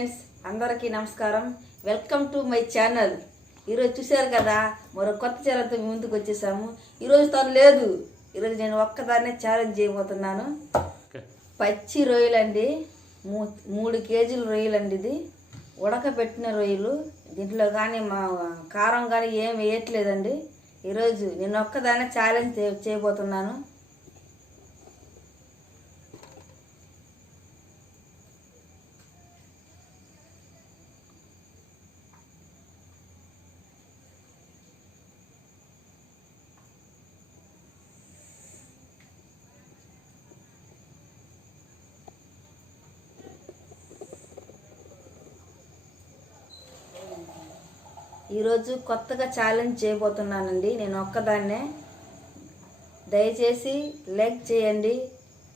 ఫ్రెండ్స్, అందరికీ నమస్కారం. Welcome to my channel. ఈరోజు చూశారు కదా, మరో కొత్త ఛానల్తో ముందుకు వచ్చేసాము. ఈరోజు తను లేదు. ఈరోజు నేను ఒక్కదాన్నే ఛాలెంజ్ చేయబోతున్నాను. పచ్చి రొయ్యలండి, 3 కేజీల రొయ్యలండి. ఇది ఉడకబెట్టిన రొయ్యలు. దీంట్లో కానీ మా కారం కానీ ఏం వేయట్లేదండి. ఈరోజు నేను ఒక్కదాన్నే ఛాలెంజ్ చేయబోతున్నాను. ఈరోజు కొత్తగా ఛాలెంజ్ చేయబోతున్నానండి, నేను ఒక్కదాన్నే. దయచేసి లైక్ చేయండి,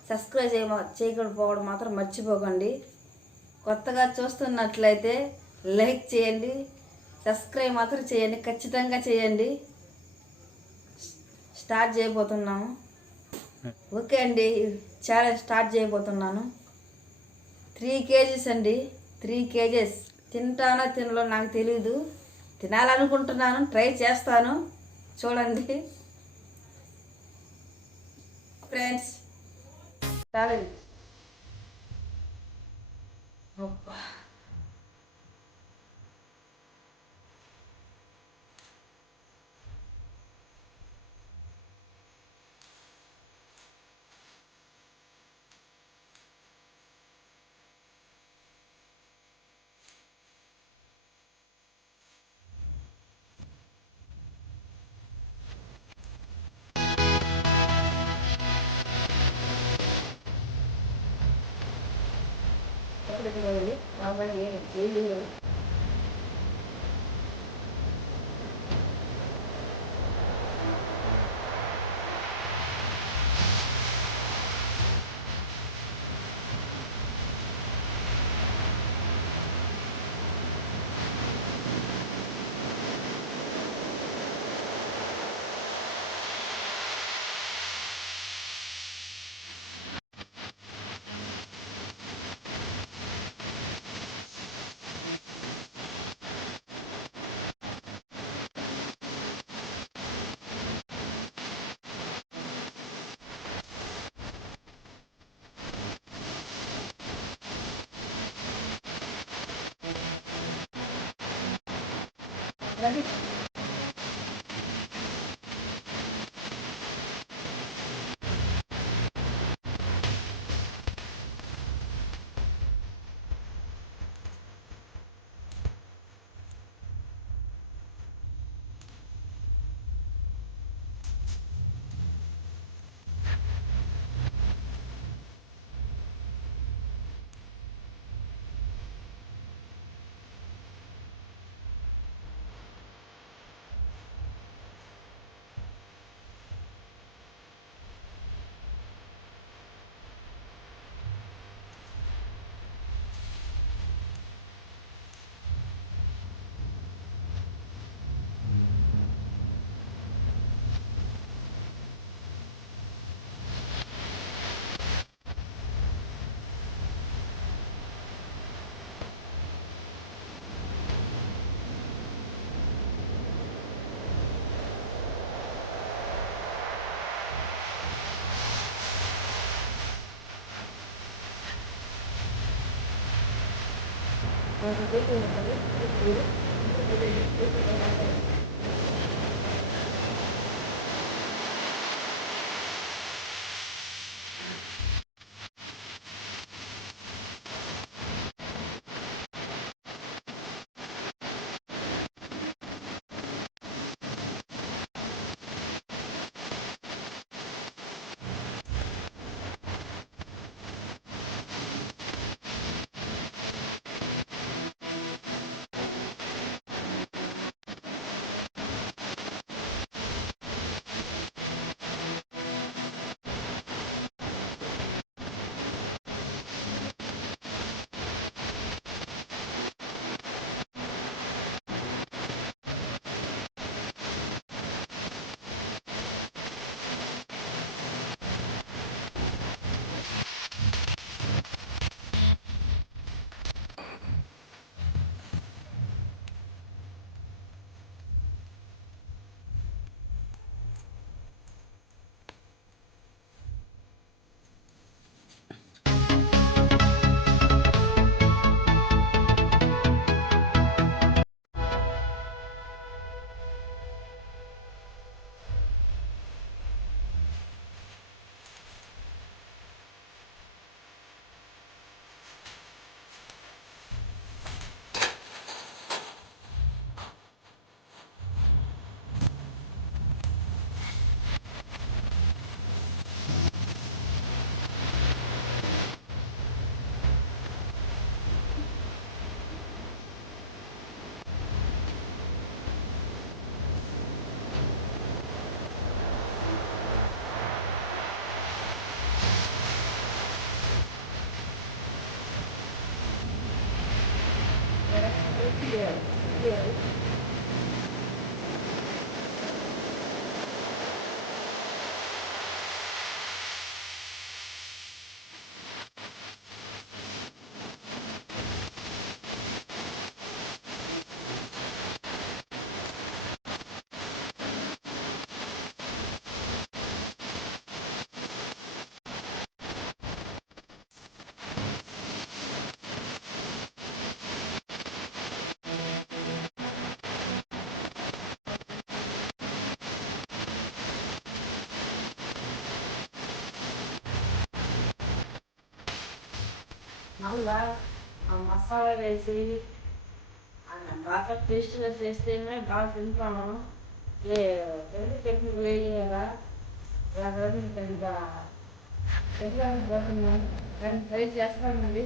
సబ్స్క్రైబ్ చేయకపోవడం మాత్రం మర్చిపోకండి. కొత్తగా చూస్తున్నట్లయితే లైక్ చేయండి, సబ్స్క్రైబ్ మాత్రం చేయండి, ఖచ్చితంగా చేయండి. స్టార్ట్ చేయబోతున్నాము. ఓకే అండి, ఛాలెంజ్ స్టార్ట్ చేయబోతున్నాను. 3 కేజీస్ అండి, 3 కేజెస్. తింటానో తినలో నాకు తెలీదు. తినాలనుకుంటున్నాను, ట్రై చేస్తాను. చూడండి ఫ్రెండ్స్, ఛాలెంజ్. Ready? మళ్ళా ఆ మసాలా వేసి బాగా టేస్ట్గా చేస్తేనే బాగా తింటాను. పెరుగు చట్నీ వేయి కదా ఇంకా తినడానికి పోతున్నాను, కానీ ట్రై చేస్తానండి.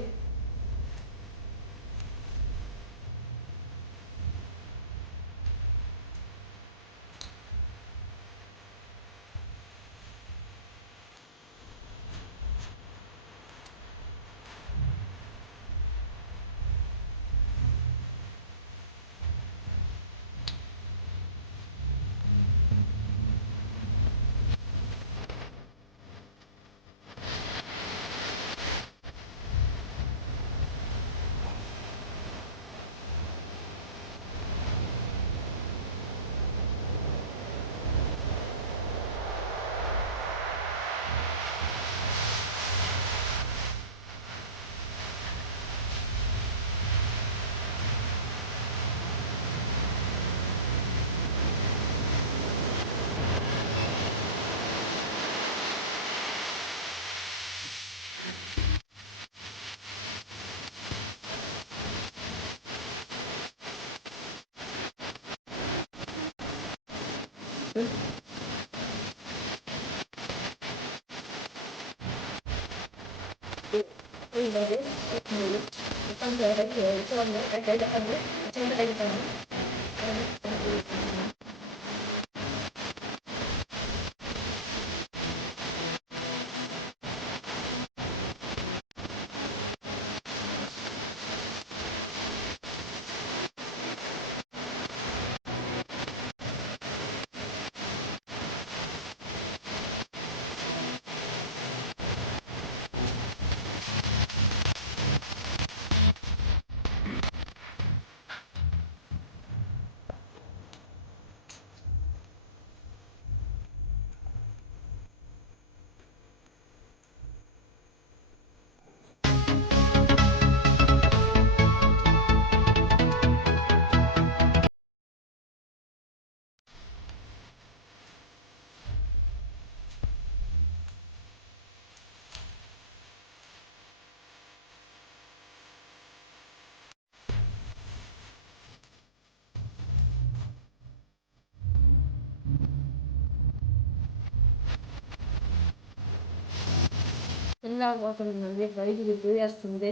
తినలేకపోతుందండి, బయటికి తిరిగేస్తుంది.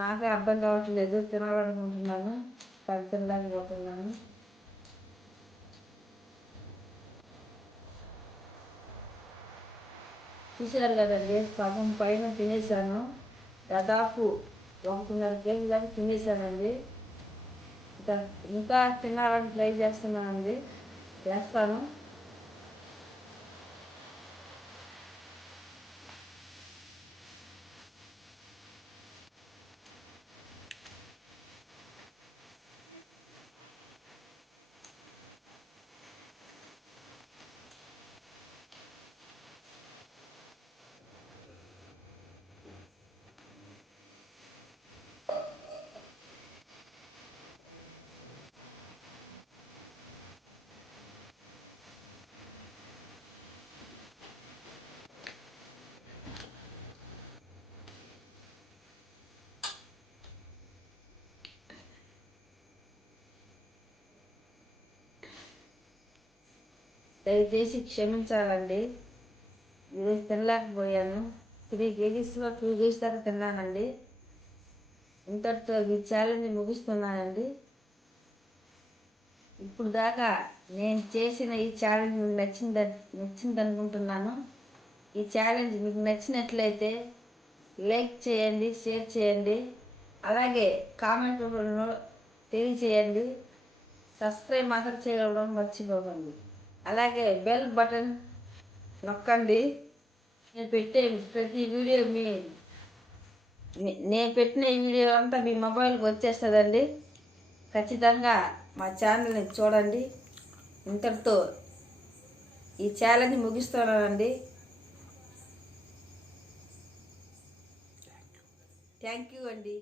నాకే అర్థం కావట్లేదు, తినాలనుకుంటున్నాను కానీ తినలేకపోతున్నాను. చూసారు కదండి, సగం పైన తినేసాను. దాదాపు 1.5 కేజీ దాకా తినేసానండి. ఇంకా ఇంకా తినాలని ట్రై చేస్తున్నానండి, చేస్తాను. దయచేసి క్షమించాలండి, ఈరోజు తినలేకపోయాను. 3 కేజీస్లో 2 కేజీస్ దాకా తిన్నానండి. ఇంతటితో ఈ ఛాలెంజ్ ముగిస్తున్నానండి. ఇప్పుడు దాకా నేను చేసిన ఈ ఛాలెంజ్ మీకు నచ్చింది అనుకుంటున్నాను. ఈ ఛాలెంజ్ మీకు నచ్చినట్లయితే లైక్ చేయండి, షేర్ చేయండి, అలాగే కామెంట్ రూపంలో తెలియచేయండి. సబ్స్క్రైబ్ మాత్రం చేయడం మర్చిపోకండి. అలాగే బెల్ బటన్ నొక్కండి. నేను పెట్టే ప్రతి వీడియో నేను పెట్టిన ఈ వీడియో అంతా మీ మొబైల్కి వచ్చేస్తుందండి. ఖచ్చితంగా మా ఛానల్ని చూడండి. ఇంతటితో ఈ ఛాలెంజ్ ముగిస్తున్నానండి. థ్యాంక్ యూ అండి.